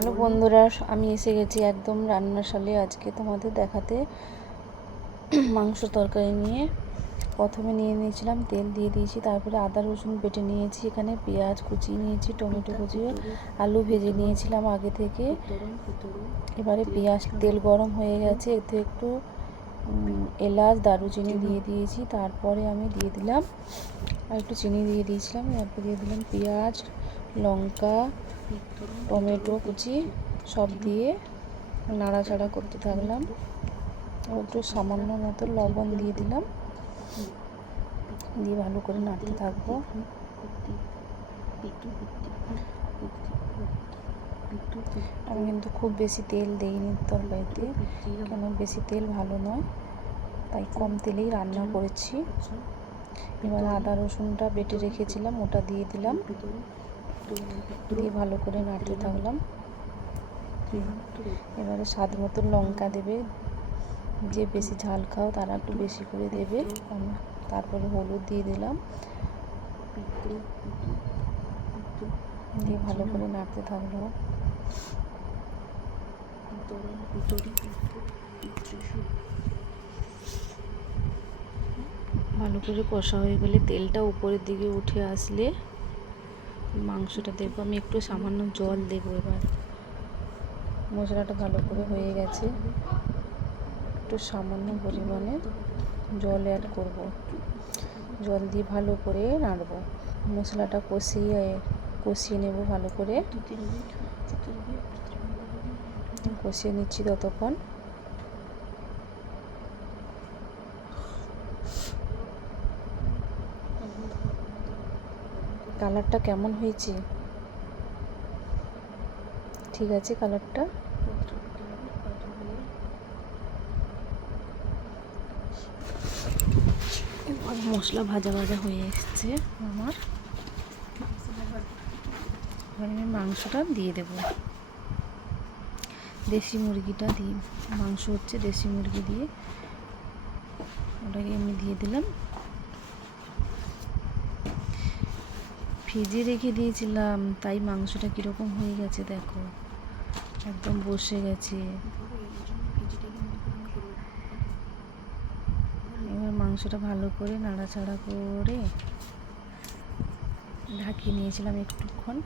Hello বন্ধুরা, আমি এসে গেছি একদম রান্নাশালে আজকে তোমাদের দেখাতে। মাংস তরকারি নিয়ে প্রথমে নিয়ে নিয়েছিলাম, তেল দিয়ে দিয়েছি, তারপরে আদা রসুন বেটে নিয়েছি, এখানে পেঁয়াজ কুচিয়ে নিয়েছি, টমেটো কুচিয়ে, আলু ভেজে নিয়েছিলাম আগে থেকে। এবারে তেল গরম হয়ে গেছে, এতে একটু এলাচ দারুচিনি দিয়ে দিয়েছি, তারপরে আমি দিয়ে দিলাম আর একটু চিনি দিয়ে দিয়েছিলাম, তারপর দিয়ে দিলাম পেঁয়াজ, লঙ্কা, টমেটো কুচি সব দিয়ে নাড়াচাড়া করতে থাকলাম। একটু সামান্য মতো লবণ দিয়ে দিলাম, দিয়ে ভালো করে নাড়তে থাকবো। আমি কিন্তু খুব বেশি তেল দেইনি তরকারিতে, কেন বেশি তেল ভালো নয়, তাই কম তেলেই রান্না করেছি। এবার আদা রসুনটা বেটে রেখেছিলাম ওটা দিয়ে দিলাম, দিয়ে ভালো করে নাড়তে থাকলাম। এবারে স্বাদ মতো লঙ্কা দেবে, যে বেশি ঝাল খাও তারা একটু বেশি করে দেবে। তারপরে হলুদ দিয়ে দিলাম, দিয়ে ভালো করে নাড়তে থাকলো। ভালো করে কষা হয়ে গেলে তেলটা উপরের দিকে উঠে আসলে মাংসটা দেবো। আমি একটু সামান্য জল দেবো। এবার মশলাটা ভালো করে হয়ে গেছে, একটু সামান্য পরিমাণে জল অ্যাড করব, জল দিয়ে ভালো করে নাড়ব। মশলাটা কষিয়ে নেব, ভালো করে কষিয়ে নিচ্ছি ততক্ষণ। কালারটা কেমন হয়েছে? ঠিক আছে কালারটা। মশলা ভাজা ভাজা হয়ে এসছে আমার, এবার আমি মাংসটা দিয়ে দেব। দেশি মুরগিটা দিয়ে মাংস হচ্ছে, দেশি মুরগি দিয়ে ওটাকে আমি দিয়ে দিলাম। ভিজিয়ে রেখে দিয়েছিলাম, তাই মাংসটা কীরকম হয়ে গেছে দেখো, একদম বসে গেছে। এবার মাংসটা ভালো করে নাড়াচাড়া করে ঢাকিয়ে নিয়েছিলাম একটুক্ষণ।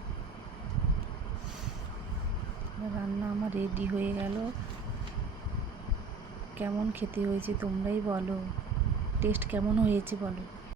রান্না আমার রেডি হয়ে গেল। কেমন খেতে হয়েছে তোমরাই বলো, টেস্ট কেমন হয়েছে বলো।